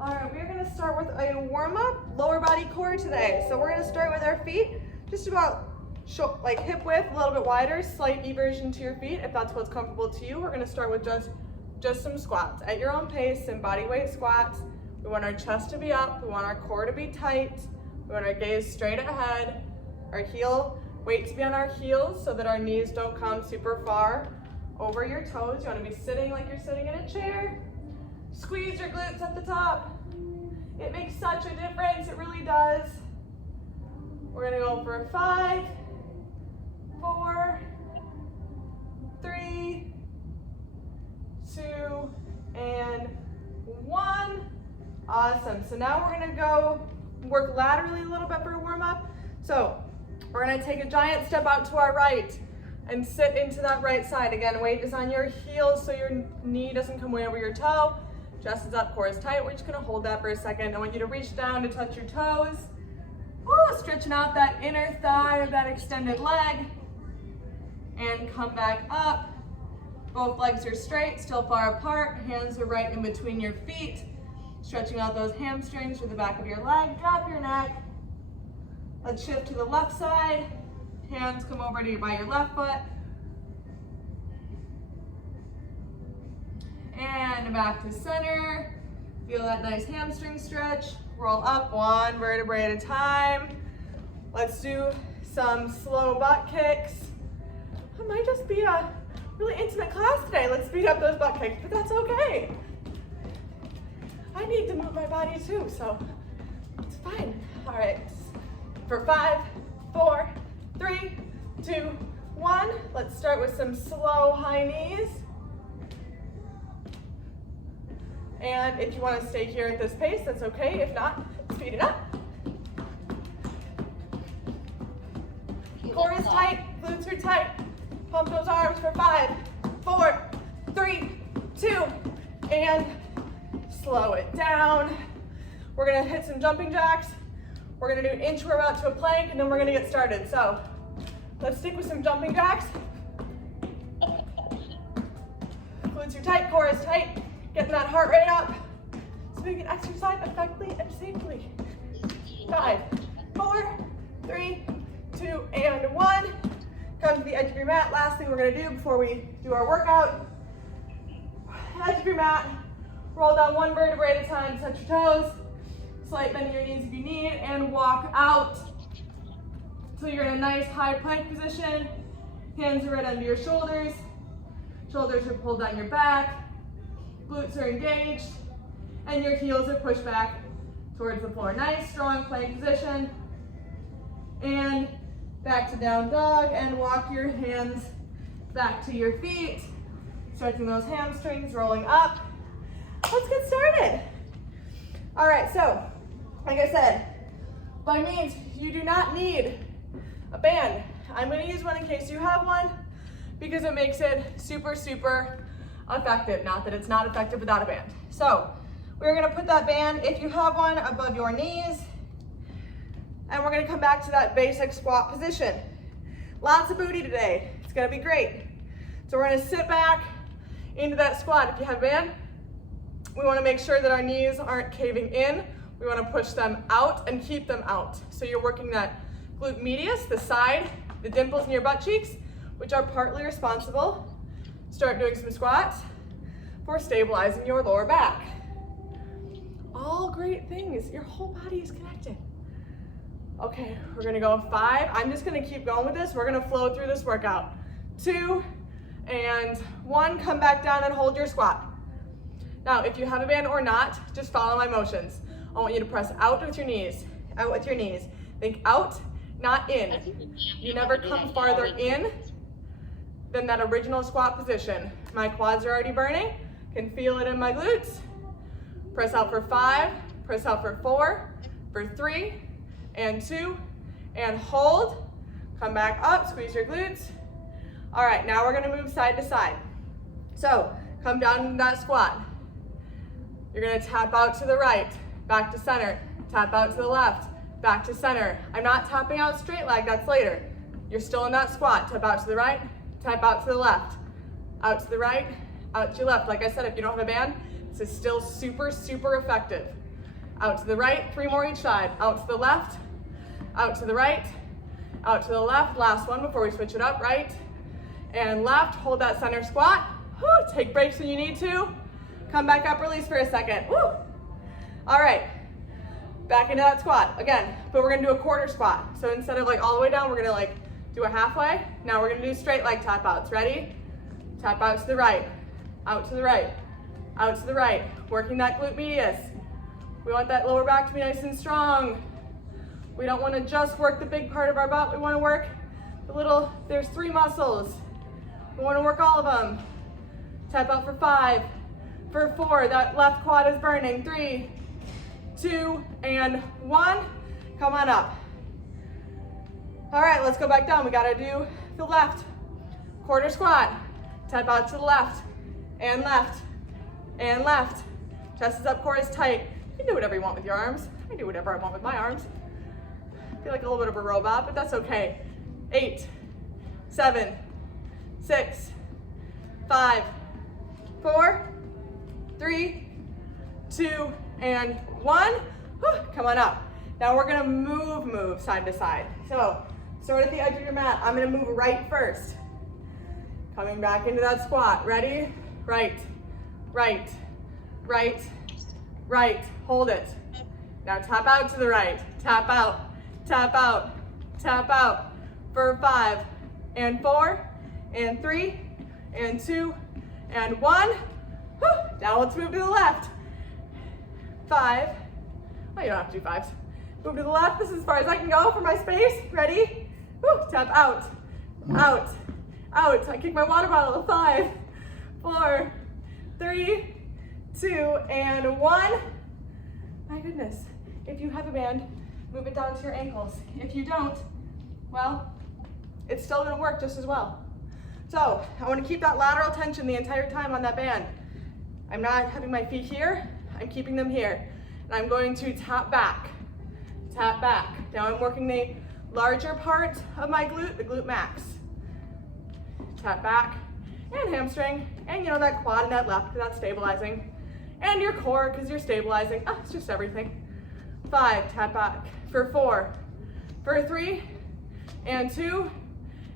All right, we're gonna start with a warm-up lower body core today. So we're gonna start with our feet just about like hip width, a little bit wider, slight eversion to your feet if that's what's comfortable to you. We're gonna start with just some squats at your own pace, some body weight squats. We want our chest to be up, we want our core to be tight, we want our gaze straight ahead, our weight to be on our heels so that our knees don't come super far over your toes. You want to be sitting like you're sitting in a chair. Squeeze your glutes at the top. It makes such a difference, it really does. We're gonna go for 5, 4, 3, 2, and 1. Awesome, so now we're gonna go work laterally a little bit for a warm up. So we're gonna take a giant step out to our right and sit into that right side. Again, weight is on your heels so your knee doesn't come way over your toe. Chest is up, core is tight. We're just gonna hold that for a second. I want you to reach down to touch your toes. Woo, stretching out that inner thigh of that extended leg. And come back up. Both legs are straight, still far apart. Hands are right in between your feet. Stretching out those hamstrings through the back of your leg. Drop your neck. Let's shift to the left side. Hands come over to by your left foot. And back to center. Feel that nice hamstring stretch. Roll up one vertebrae at a time. Let's do some slow butt kicks. It might just be a really intimate class today. Let's speed up those butt kicks, but that's okay. I need to move my body too, so it's fine. All right, for 5, 4, 3, 2, 1. Let's start with some slow high knees. And if you want to stay here at this pace, that's okay. If not, speed it up. Core is tight, glutes are tight. Pump those arms for 5, 4, 3, 2, and slow it down. We're gonna hit some jumping jacks. We're gonna do an inchworm out to a plank, and then we're gonna get started. So let's stick with some jumping jacks. Glutes are tight, core is tight. Getting that heart rate up so we can exercise effectively and safely. 5, 4, 3, 2, and 1. Come to the edge of your mat. Last thing we're gonna do before we do our workout. Edge of your mat. Roll down one vertebrae at a time, touch your toes. Slight bend in your knees if you need, and walk out. So you're in a nice high plank position. Hands are right under your shoulders. Shoulders are pulled down your back. Glutes are engaged, and your heels are pushed back towards the floor. Nice, strong plank position. And back to down dog, and walk your hands back to your feet. Stretching those hamstrings, rolling up. Let's get started. All right, so, like I said, by means, you do not need a band. I'm gonna use one in case you have one, because it makes it super, super effective. Not that it's not effective without a band. So we're gonna put that band, if you have one, above your knees, and we're gonna come back to that basic squat position. Lots of booty today. It's gonna be great. So we're gonna sit back into that squat. If you have a band, we wanna make sure that our knees aren't caving in. We wanna push them out and keep them out. So you're working that glute medius, the side, the dimples in your butt cheeks, which are partly responsible. Start doing some squats for stabilizing your lower back. All great things. Your whole body is connected. Okay, we're gonna go 5. I'm just gonna keep going with this. We're gonna flow through this workout. 2 and 1. Come back down and hold your squat. Now, if you have a band or not, just follow my motions. I want you to press out with your knees. Out with your knees. Think out, not in. You never come farther in than that original squat position. My quads are already burning. Can feel it in my glutes. Press out for 5, press out for 4, for 3, and 2, and hold. Come back up, squeeze your glutes. All right, now we're gonna move side to side. So, come down in that squat. You're gonna tap out to the right, back to center, tap out to the left, back to center. I'm not tapping out straight leg, that's later. You're still in that squat. Tap out to the right, tap out to the left, out to the right, out to your left. Like I said, if you don't have a band, this is still super, super effective. out to the right, 3 more each side, out to the left, out to the right, out to the left, last one before we switch it up, right and left, hold that center squat. Woo. Take breaks when you need to, come back up, release for a second. Woo. All right, back into that squat again, but we're gonna do a quarter squat. So instead of like all the way down, we're gonna like do a halfway. Now we're gonna do straight leg tap outs. Ready? Tap out to the right, out to the right, out to the right, working that glute medius. We want that lower back to be nice and strong. We don't want to just work the big part of our butt. We want to work the little, there's 3 muscles. We want to work all of them. Tap out for 5, for 4, that left quad is burning. 3, 2, and 1. Come on up. All right, let's go back down. We got to do the left. Quarter squat. Tap out to the left, and left, and left. Chest is up, core is tight. You can do whatever you want with your arms. I do whatever I want with my arms. I feel like a little bit of a robot, but that's okay. 8, 7, 6, 5, 4, 3, 2, and 1. Whew, come on up. Now we're gonna move side to side. So start at the edge of your mat. I'm gonna move right first. Coming back into that squat. Ready? Right, right, right, right. Hold it. Now tap out to the right. Tap out, tap out, tap out for 5 and 4 and 3 and 2 and 1. Whew. Now let's move to the left. 5. Oh, you don't have to do 5s. Move to the left. This is as far as I can go for my space. Ready? Whew. Tap out, out, out. I kick my water bottle. 5, 4, 3, 2, and 1. My goodness. If you have a band, move it down to your ankles. If you don't, well, it's still gonna work just as well. So I wanna keep that lateral tension the entire time on that band. I'm not having my feet here, I'm keeping them here. And I'm going to tap back, tap back. Now I'm working the larger part of my glute, the glute max. Tap back, and hamstring, and you know that quad and that left, because that's stabilizing. And your core, because you're stabilizing. Oh, it's just everything. 5, tap back. For 4, for 3, and 2,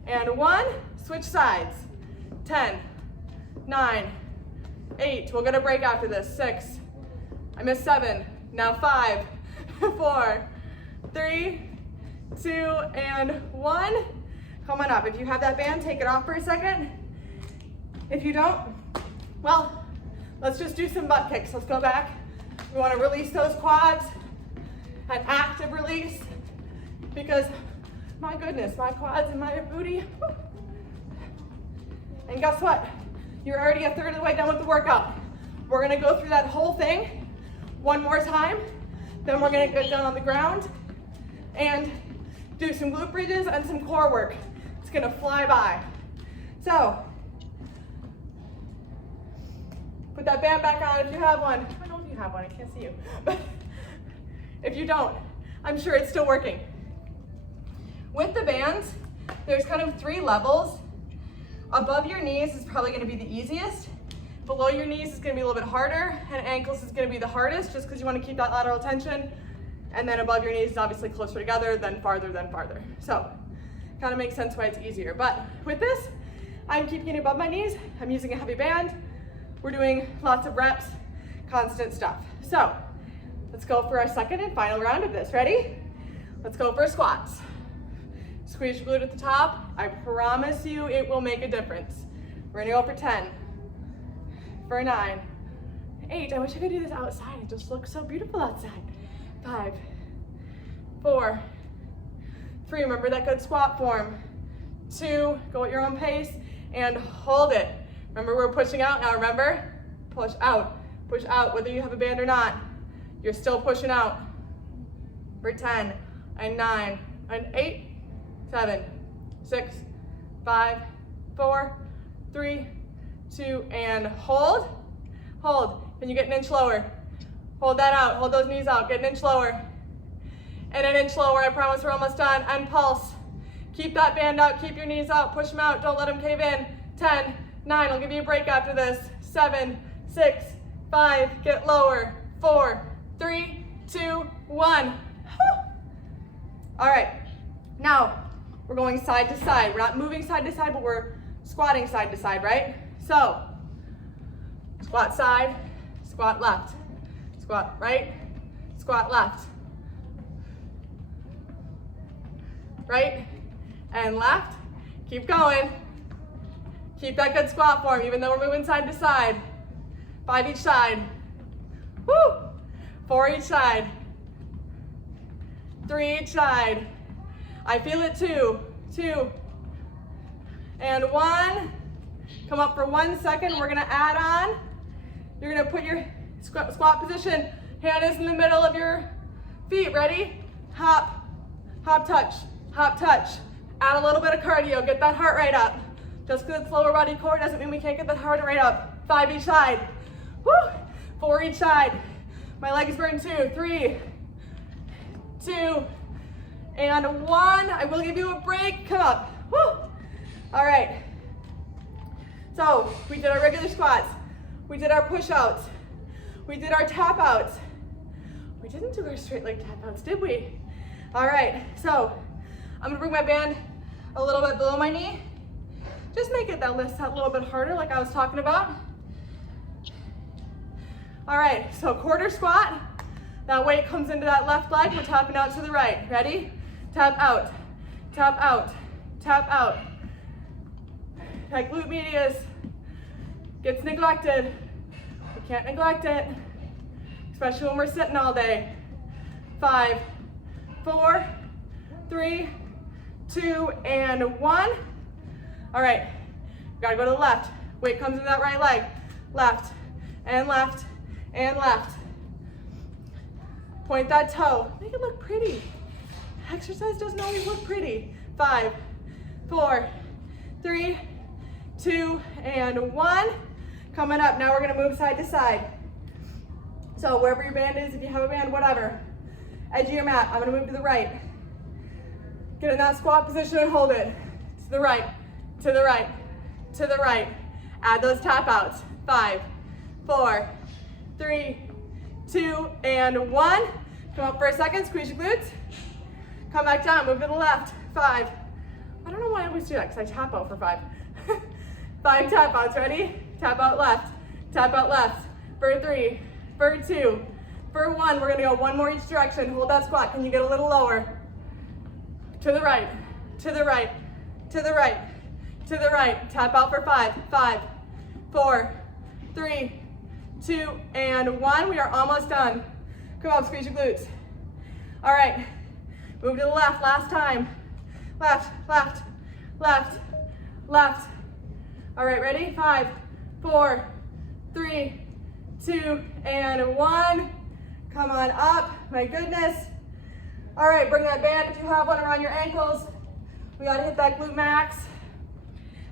and 1. Switch sides. 10, 9, 8. We'll get a break after this. 6, I missed 7. Now 5, 4, 3, 2, and 1. Come on up. If you have that band, take it off for a second. If you don't, well, let's just do some butt kicks. Let's go back. We want to release those quads, an active release, because my goodness, my quads and my booty. Whew. And guess what? You're already a third of the way done with the workout. We're gonna go through that whole thing one more time. Then we're gonna get down on the ground and do some glute bridges and some core work. It's gonna fly by. So, put that band back on if you have one. I don't know if you have one, I can't see you. But if you don't, I'm sure it's still working. With the bands, there's kind of 3 levels. Above your knees is probably gonna be the easiest. Below your knees is gonna be a little bit harder, and ankles is gonna be the hardest, just because you wanna keep that lateral tension. And then above your knees is obviously closer together, then farther, then farther. So, kind of makes sense why it's easier. But with this, I'm keeping it above my knees. I'm using a heavy band. We're doing lots of reps, constant stuff. So, let's go for our second and final round of this. Ready? Let's go for squats. Squeeze your glute at the top. I promise you it will make a difference. We're gonna go for 10, for 9, 8. I wish I could do this outside. It just looks so beautiful outside. 5, 4, 3. Remember that good squat form. 2, go at your own pace and hold it. Remember, we're pushing out now. Remember, push out, whether you have a band or not. You're still pushing out. For 10, and 9, and 8, 7, 6, 5, 4, 3, 2, and hold. Hold. Then you get an inch lower. Hold that out. Hold those knees out. Get an inch lower. And an inch lower. I promise we're almost done. And pulse. Keep that band out. Keep your knees out. Push them out. Don't let them cave in. 10, 9. I'll give you a break after this. 7, 6, 5. Get lower. 4, 3, 2, 1. All right, now we're going side to side. We're not moving side to side, but we're squatting side to side, right? So, squat side, squat left, squat right, squat left, right and left. Keep going. Keep that good squat form, even though we're moving side to side. 5 each side. Woo! 4 each side. 3 each side. I feel it, 2, 2, and 1. Come up for 1 second. We're gonna add on. You're gonna put your squat position. Hand is in the middle of your feet. Ready? Hop, hop, touch, hop, touch. Add a little bit of cardio. Get that heart rate up. Just because it's lower body core doesn't mean we can't get that heart rate up. 5 each side. Woo! 4 each side. My legs burn 2, 3, 2, and 1. I will give you a break. Come up. Woo! All right. So we did our regular squats. We did our push-outs. We did our tap-outs. We didn't do our straight leg tap-outs, did we? All right. So I'm gonna bring my band a little bit below my knee. Just make it that lift a little bit harder, like I was talking about. All right, so quarter squat. That weight comes into that left leg. We're tapping out to the right. Ready? Tap out, tap out, tap out. That glute medius gets neglected. We can't neglect it, especially when we're sitting all day. 5, 4, 3, 2, and 1. All right, gotta go to the left. Weight comes into that right leg. Left, and left, and left. Point that toe. Make it look pretty. Exercise doesn't always look pretty. 5, 4, 3, 2, and 1. Coming up, now we're gonna move side to side. So wherever your band is, if you have a band, whatever. Edge of your mat, I'm gonna move to the right. Get in that squat position and hold it. To the right, to the right, to the right. Add those tap outs. 5, 4, 3, 2, and 1. Come up for a second, squeeze your glutes. Come back down, move to the left. 5. I don't know why I always do that, because I tap out for 5. 5 tap outs, ready? Tap out left, tap out left. For 3, for 2, for 1. We're gonna go 1 more each direction. Hold that squat. Can you get a little lower? To the right, to the right, to the right, to the right. Tap out for 5. 5, 4, 3, 2, and 1. We are almost done. Come on, squeeze your glutes. All right, move to the left, last time. Left, left, left, left. All right, ready? 5, 4, 3, 2, and 1. Come on up, my goodness. All right, bring that band if you have one around your ankles. We gotta hit that glute max.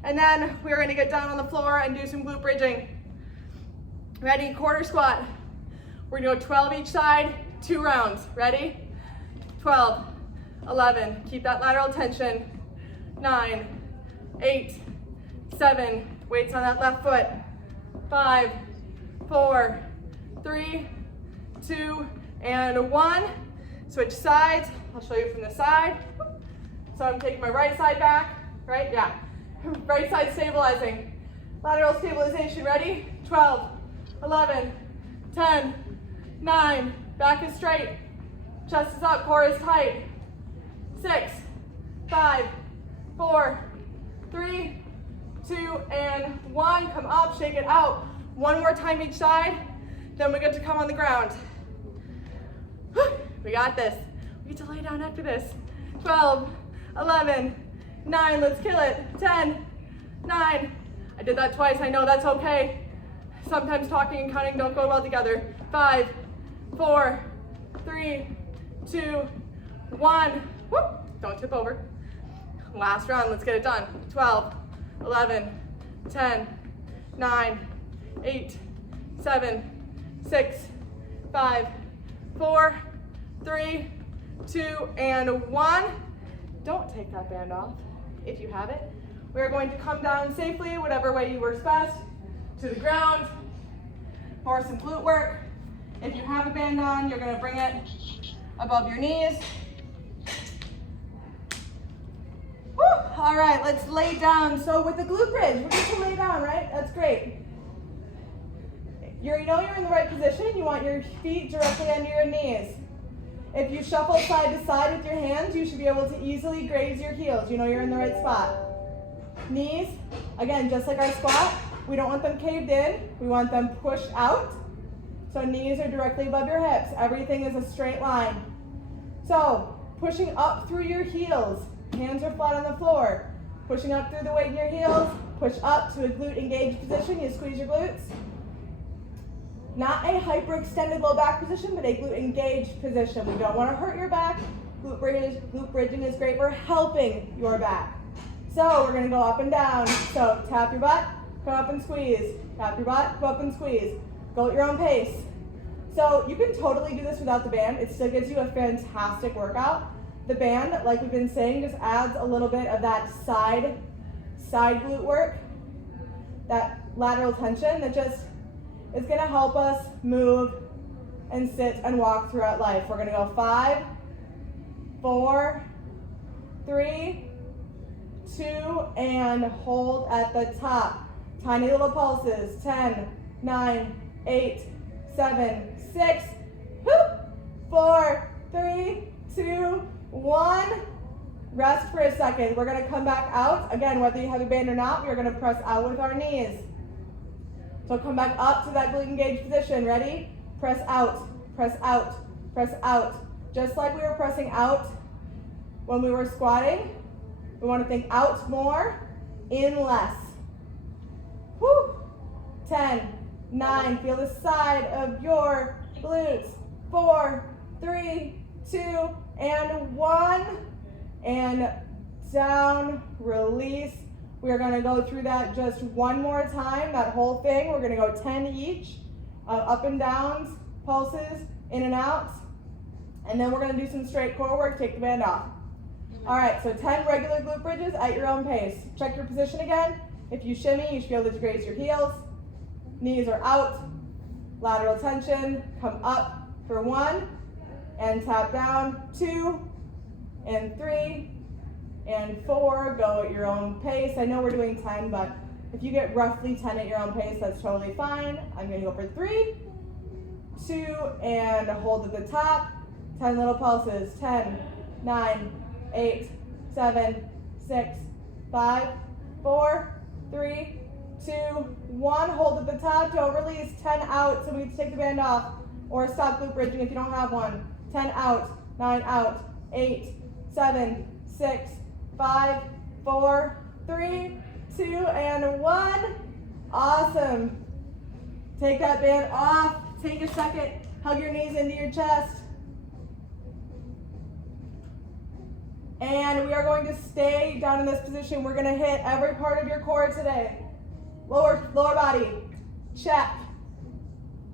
And then we're gonna get down on the floor and do some glute bridging. Ready, quarter squat. We're gonna go 12 each side, 2 rounds. Ready? 12, 11, keep that lateral tension. 9, 8, 7, weights on that left foot. 5, 4, 3, 2, and 1. Switch sides. I'll show you from the side. So I'm taking my right side back, right? Yeah. Right side stabilizing. Lateral stabilization, ready? 12, 11, 10, 9, back is straight. Chest is up, core is tight. 6, 5, 4, 3, 2, and 1. Come up, shake it out. 1 more time each side, then we get to come on the ground. We got this. We get to lay down after this. 12, 11, 9, let's kill it. 10, 9. I did that twice, I know that's okay. Sometimes talking and counting don't go well together. 5, 4, 3, 2, 1. Whoop, don't tip over. Last round, let's get it done. 12, 11, 10, 9, 8, 7, 6, 5, 4, 3, 2, and 1. Don't take that band off if you have it. We're going to come down safely, whatever way you works best, to the ground, or some glute work. If you have a band on, you're gonna bring it above your knees. Woo. All right, let's lay down. So with the glute bridge, we're just gonna lay down, right? That's great. You know you're in the right position. You want your feet directly under your knees. If you shuffle side to side with your hands, you should be able to easily graze your heels. You know you're in the right spot. Knees, again, just like our squat, we don't want them caved in. We want them pushed out. So knees are directly above your hips. Everything is a straight line. So pushing up through your heels. Hands are flat on the floor. Pushing up through the weight in your heels. Push up to a glute engaged position. You squeeze your glutes. Not a hyperextended low back position, but a glute engaged position. We don't want to hurt your back. Glute bridging is great for helping your back. So we're going to go up and down. So tap your butt, come up and squeeze. Tap your butt, come up and squeeze. Go at your own pace. So you can totally do this without the band. It still gives you a fantastic workout. The band, like we've been saying, just adds a little bit of that side glute work, that lateral tension that just is going to help us move and sit and walk throughout life. We're going to go 5, 4, 3, 2, and hold at the top. Tiny little pulses. 10, 9, 8, 7, 6, 4, 3, 2, 1. Rest for a second. We're going to come back out. Again, whether you have a band or not, we're going to press out with our knees. So come back up to that glute engaged position. Ready? Press out, press out, press out. Just like we were pressing out when we were squatting, we want to think out more, in less. Woo. 10, 9, feel the side of your glutes. 4, 3, 2, and 1. And down, release. We are going to go through that just one more time, that whole thing. We're going to go 10 each, up and downs, pulses, in and outs. And then we're going to do some straight core work, take the band off. All right, so 10 regular glute bridges at your own pace. Check your position again. If you shimmy, you should be able to graze your heels. Knees are out, lateral tension, come up for 1, and tap down, 2, and 3, and 4, go at your own pace. I know we're doing 10, but if you get roughly 10 at your own pace, that's totally fine. I'm gonna go for 3, 2, and hold at the top. 10 little pulses. 10, 9, 8, 7, 6, 5, 4, 3, 2, 1. Hold at the top, don't release. 10 out, so we need to take the band off. Or stop glute bridging if you don't have one. 10 out, 9 out, 8, 7, 6, 5, 4, 3, 2, and 1. Awesome. Take that band off. Take a second. Hug your knees into your chest. And we are going to stay down in this position. We're going to hit every part of your core today. Lower body. Check.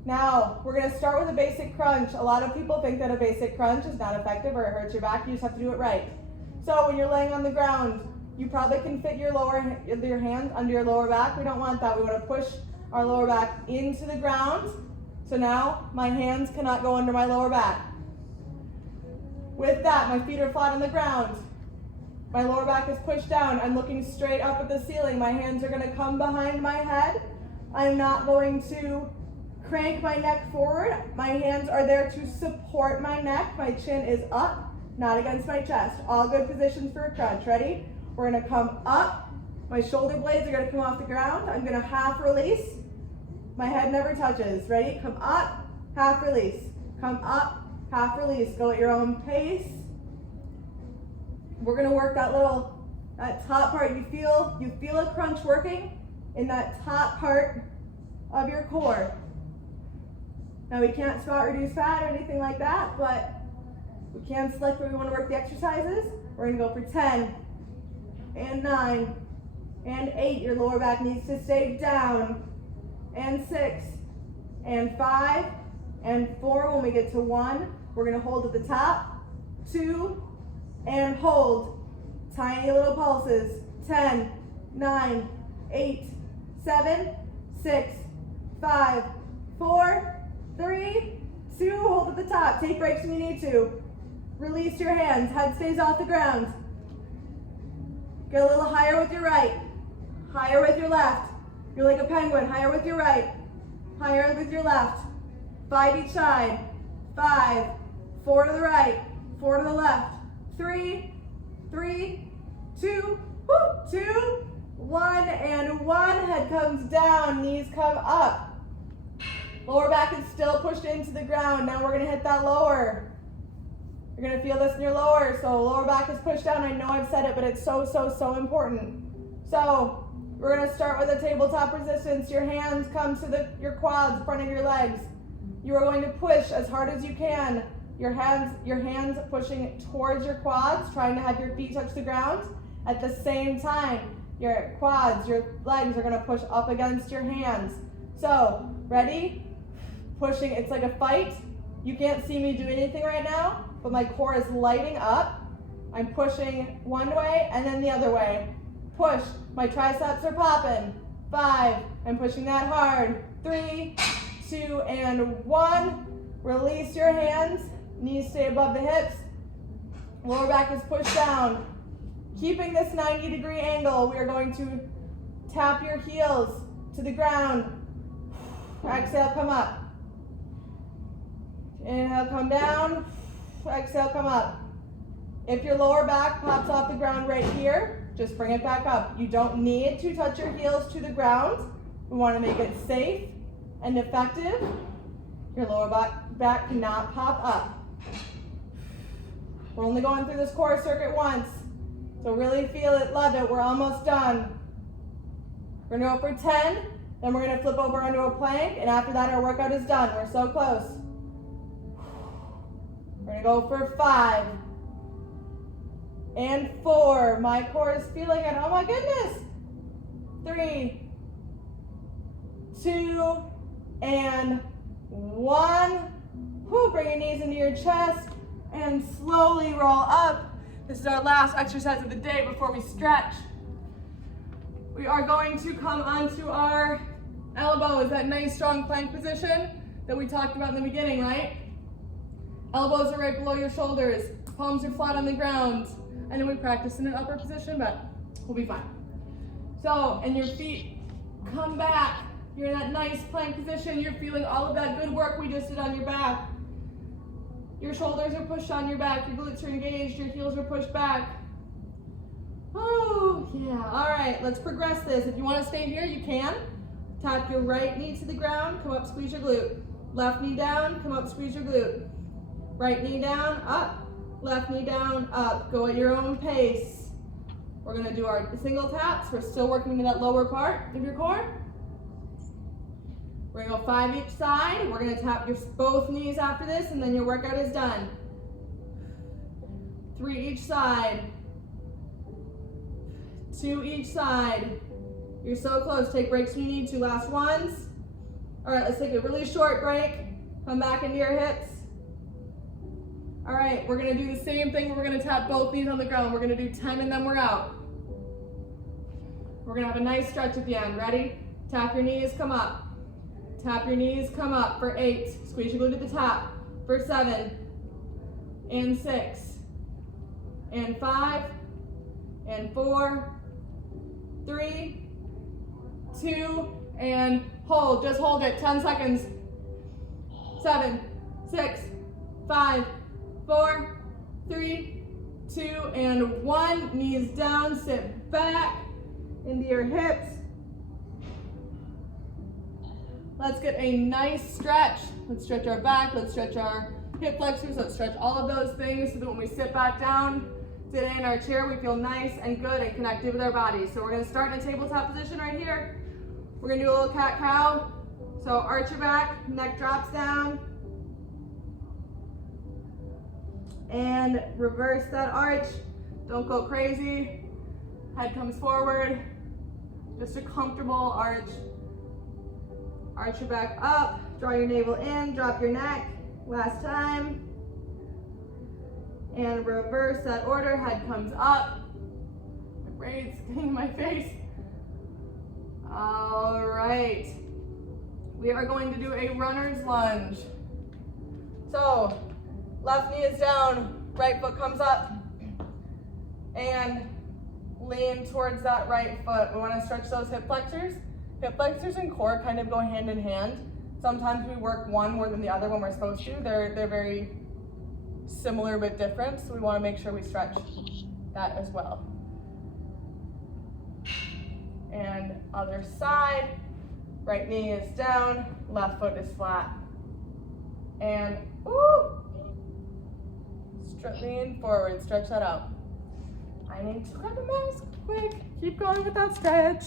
Now, we're going to start with a basic crunch. A lot of people think that a basic crunch is not effective or it hurts your back. You just have to do it right. So when you're laying on the ground, you probably can fit your hand under your lower back. We don't want that. We want to push our lower back into the ground. So now my hands cannot go under my lower back. With that, my feet are flat on the ground. My lower back is pushed down. I'm looking straight up at the ceiling. My hands are going to come behind my head. I'm not going to crank my neck forward. My hands are there to support my neck. My chin is up, not against my chest. All good positions for a crunch. Ready? We're going to come up. My shoulder blades are going to come off the ground. I'm going to half release. My head never touches. Ready? Come up, half release. Come up, half release. Go at your own pace. We're going to work that top part. You feel a crunch working in that top part of your core. Now we can't squat, reduce fat or anything like that, but we can select where we want to work the exercises. We're going to go for 10 and 9 and 8. Your lower back needs to stay down. And 6 and 5 and 4. When we get to 1, we're going to hold at the top. 2 and hold. Tiny little pulses. 10, 9, 8, 7, 6, 5, 4, 3, at the top. Take breaks when you need to. Release your hands. Head stays off the ground. Get a little higher with your right. Higher with your left. You're like a penguin. Higher with your right. Higher with your left. 5 each side. 5. 4 to the right. 4 to the left. 3, 3, 2, 2, 1, and 1. Head comes down. Knees come up. Lower back is still pushed into the ground. Now we're going to hit that lower. You're going to feel this in your lower. So lower back is pushed down. I know I've said it, but it's so, so, so important. So we're going to start with a tabletop resistance. Your hands come to your quads, front of your legs. You are going to push as hard as you can. Your hands pushing towards your quads, trying to have your feet touch the ground. At the same time, your quads, your legs are going to push up against your hands. So, ready? Pushing, it's like a fight. You can't see me do anything right now, but my core is lighting up. I'm pushing one way and then the other way. Push, my triceps are popping. 5, I'm pushing that hard. 3, 2, and 1. Release your hands, knees stay above the hips. Lower back is pushed down. Keeping this 90-degree angle, we are going to tap your heels to the ground. Exhale, come up. Inhale, come down. Exhale, come up. If your lower back pops off the ground right here, just bring it back up. You don't need to touch your heels to the ground. We want to make it safe and effective. Your lower back cannot pop up. We're only going through this core circuit once. So really feel it, love it. We're almost done. We're going to go for 10. Then we're going to flip over onto a plank. And after that, our workout is done. We're so close. We're going to go for 5. And 4. My core is feeling it. Oh my goodness. 3, 2, and 1. Whew, bring your knees into your chest and slowly roll up. This is our last exercise of the day before we stretch. We are going to come onto our elbows, that nice strong plank position that we talked about in the beginning, right? Elbows are right below your shoulders. Palms are flat on the ground. I know we practiced in an upper position, but we'll be fine. So, and your feet come back. You're in that nice plank position. You're feeling all of that good work we just did on your back. Your shoulders are pushed on your back. Your glutes are engaged. Your heels are pushed back. Oh, yeah. All right, let's progress this. If you want to stay here, you can. Tap your right knee to the ground. Come up, squeeze your glute. Left knee down. Come up, squeeze your glute. Right knee down, up. Left knee down, up. Go at your own pace. We're going to do our single taps. We're still working into that lower part of your core. We're going to go 5 each side. We're going to tap your both knees after this, and then your workout is done. 3 each side. 2 each side. You're so close. Take breaks when you need to. Last ones. All right, let's take a really short break. Come back into your hips. All right, we're going to do the same thing. We're going to tap both knees on the ground. We're going to do 10 and then we're out. We're going to have a nice stretch at the end. Ready? Tap your knees, come up. Tap your knees, come up for 8. Squeeze your glute at the top. For 7. And 6. And 5. And 4. 3. 2. And hold. Just hold it. 10 seconds. 7. 6. 5. 4. 3. 2. And 1. Knees down. Sit back into your hips. Let's get a nice stretch. Let's stretch our back. Let's stretch our hip flexors. Let's stretch all of those things so that when we sit back down today in our chair, we feel nice and good and connected with our body. So we're going to start in a tabletop position right here. We're going to do a little cat-cow. So arch your back, neck drops down. And reverse that arch. Don't go crazy. Head comes forward. Just a comfortable arch. Arch your back up, draw your navel in, drop your neck. Last time. And reverse that order, head comes up. My braid's getting in my face. All right. We are going to do a runner's lunge. So left knee is down, right foot comes up, and lean towards that right foot. We want to stretch those hip flexors. Hip flexors and core kind of go hand in hand. Sometimes we work one more than the other when we're supposed to. They're very similar but different, so we want to make sure we stretch that as well. And other side, right knee is down, left foot is flat. And lean forward, stretch that out. I need to grab a mask quick. Keep going with that stretch.